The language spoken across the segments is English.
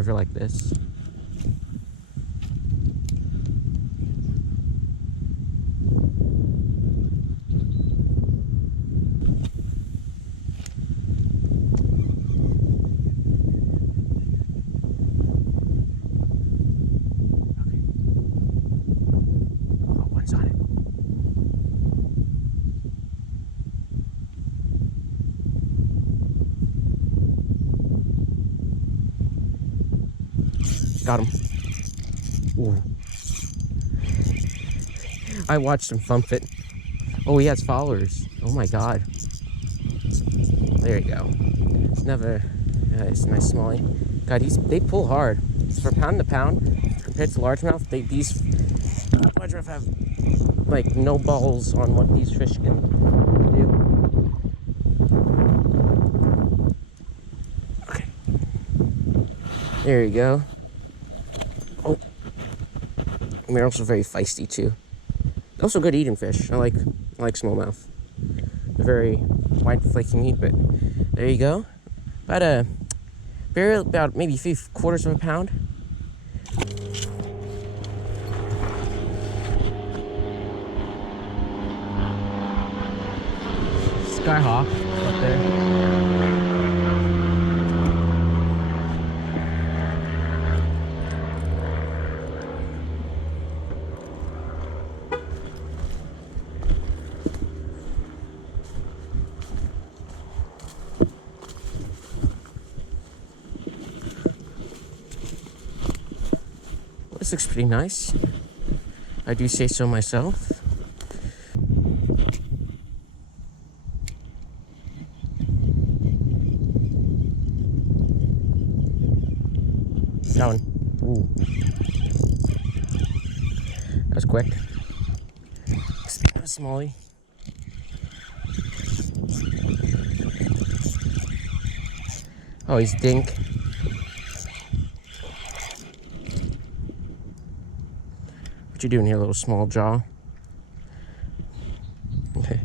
river like this. Got him. Ooh. I watched him thump it. Oh, he has followers. Oh my god. There you go. Never. It's a nice smallie. God, they pull hard. For pound to pound, compared to largemouth, these largemouth have like no balls on what these fish can do. Okay. There you go. Oh, and they're also very feisty too. Also good eating fish. I like smallmouth. They're very white, flaky meat, but there you go. About maybe 3/4 of a pound. Skyhawk up there. This looks pretty nice. I do say so myself. That one. Ooh. That was quick. Speaking of a smallie. Oh, he's dink. What you doing here, little small jaw? Okay.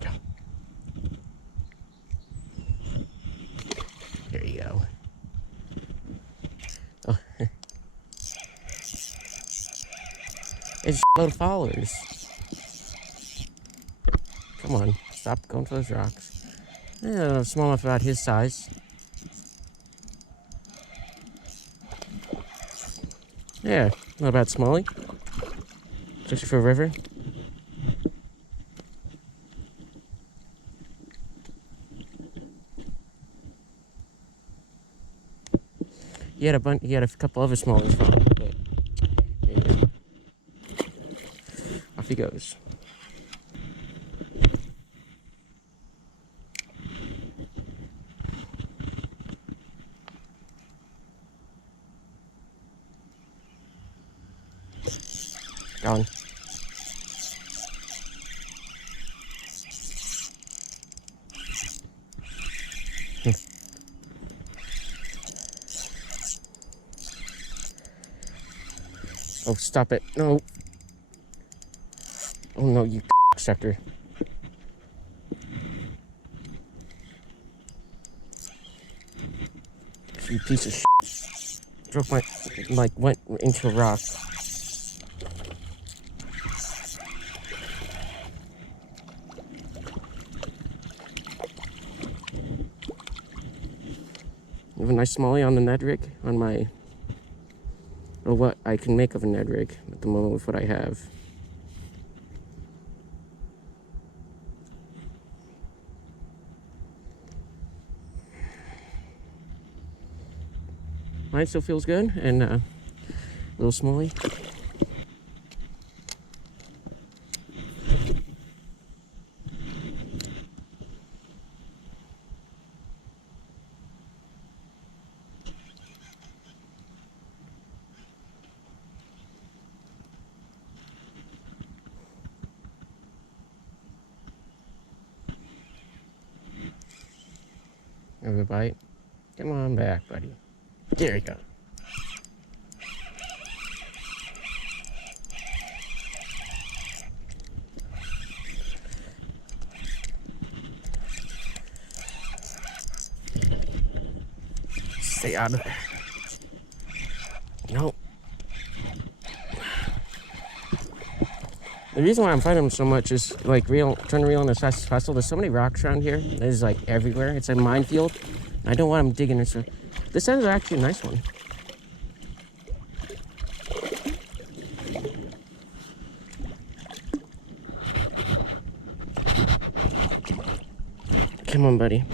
Go. There you go. Oh. It's a load of followers. Come on, stop going for those rocks. Yeah, small enough about his size. Yeah, not a bad smallie. Especially for a river. He had a couple other smallies from him, but there you go. Off he goes. Gone. Oh, stop it. No. Oh, no, you sector. You piece of shit. Broke went into a rock. I have a nice smallie on the Ned rig, on my, or what I can make of a Ned rig at the moment with what I have. Mine still feels good, and a little smallie. Have a bite. Come on back, buddy. There you go. Stay out of there. Nope. The reason why I'm fighting them so much is like trying to reel in as fast as possible. There's so many rocks around here. There's like everywhere. It's a minefield. I don't want them digging into. This end is actually a nice one. Come on, buddy.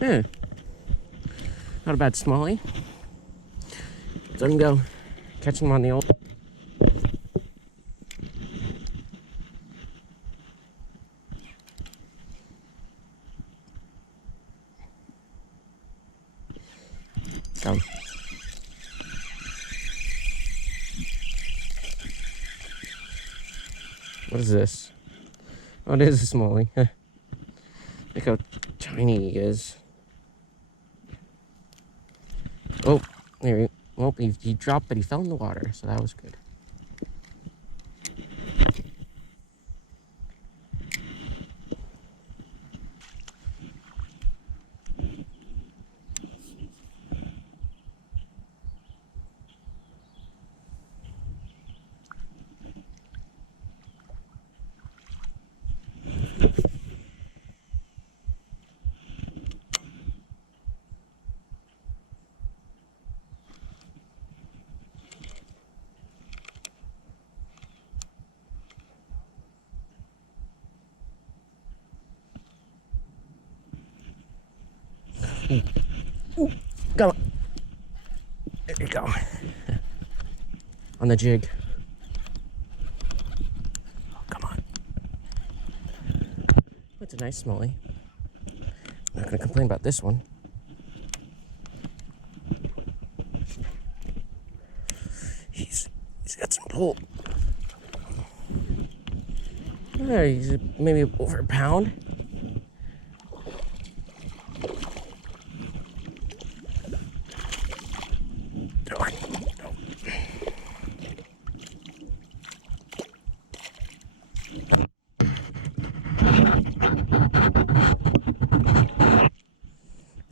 Yeah. Not a bad smallie. Let him go. Catch him on the old. Come. What is this? Oh, it is a smallie. Look how tiny he is. Oh, there he, well, he dropped, but he fell in the water, so that was good. Ooh, go. There you go. On the jig. Oh, come on. That's a nice smallie. Not gonna complain about this one. He's got some pull. He's maybe over a pound.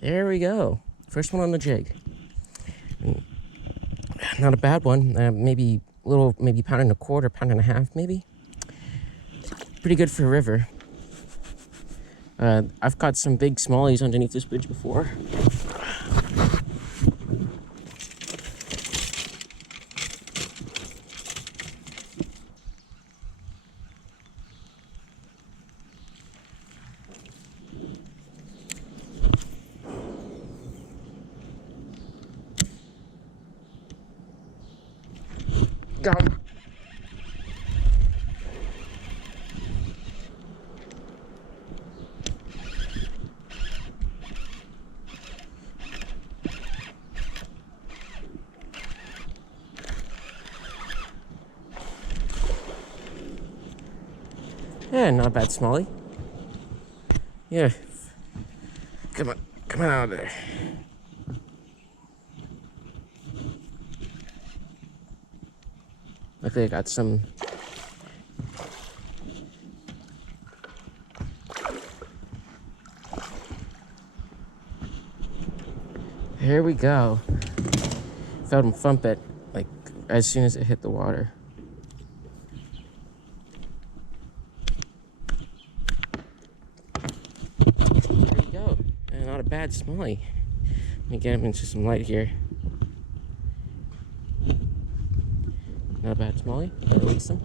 There we go. First one on the jig. Not a bad one. Maybe a little, maybe pound and a quarter, pound and a half, maybe. Pretty good for a river. I've caught some big smallies underneath this bridge before. Got him. Yeah, not a bad smallie. Yeah. Come on out of there. Luckily I got some. Here we go. Felt him thump it like as soon as it hit the water. There you go. And not a bad smallie. Let me get him into some light here. Not a bad smallie. Release him.